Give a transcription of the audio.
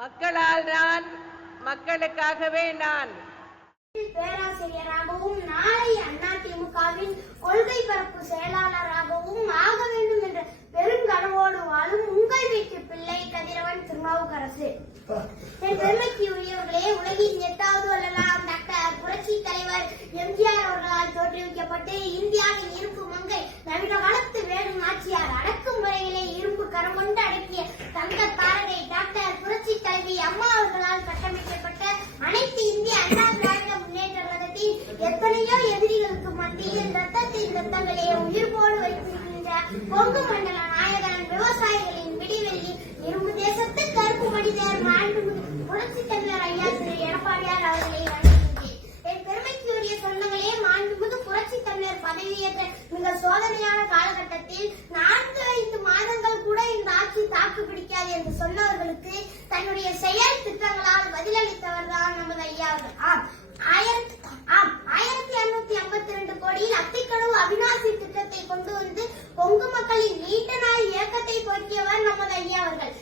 மக்களால் நான், மக்களுக்காகவே நான். பேராசிரியராகவும் நாளை அதிமுகவின் கொள்கை பரப்பு செயலாளராகவும் ஆக வேண்டும் என்ற பெருங்கனவோடு வாழும் உங்கள் வீட்டு பிள்ளை கதிரவன் திருநாவுக்கரசு. என் பெருமைக்கு உரியவர்களே, உலகின் 8வது வள்ளலார் டாக்டர் புரட்சி தலைவர் எம்ஜிஆர் அவர்களால் தோற்றுவிக்கப்பட்டு இந்தியாவின் இரும்பு மங்கை நவீன காலத்து வேடு நாச்சியார் அடக்கும் முறையிலே இரும்பு கரம் கொண்டு அடக்கிய தங்க தாரகை டாக்டர் புரட்சி தலைவி அம்மா அவர்களால் கட்டமைக்கப்பட்ட அனைத்து இந்திய அண்ணா திராவிட முன்னேற்ற கழகத்தின் எத்தனையோ எதிரிகளுக்கு மத்தியில் ரத்தத்தின் ரத்தங்களே உயிர்ப்போடு வைத்திருக்கின்ற கொங்கு மண்டல நாயகன் விவசாயிகளின் விடிவெள்ளி இரும்பு தேசத்து கருப்பு மனிதர் மாண்புமிகு புரட்சி தலைவர் ஐயா திரு எடப்பாடியார் அவர்களை வணங்குகின்றேன். என் பெருமைக்குரிய சொந்தங்களே, மாண்புமிகு புரட்சி தலைவர் பதவியேற்ற மிக சோதனையான காலகட்டத்தில் 4-5 மாதங்கள் கூட இந்த ஆட்சி தாக்கு பிடிக்காது என்று சொன்னவர்களுக்கு தன்னுடைய செயல் திட்டங்களால் பதிலளித்தவர் தான் நமது ஐயா அவர்கள். 1552 கோடியில் அத்திக்கடவு அவிநாசி திட்டத்தை கொண்டு வந்து கொங்கு மக்களின் நீண்ட நாள் இயக்கத்தை போக்கியவர் நமது ஐயா அவர்கள்.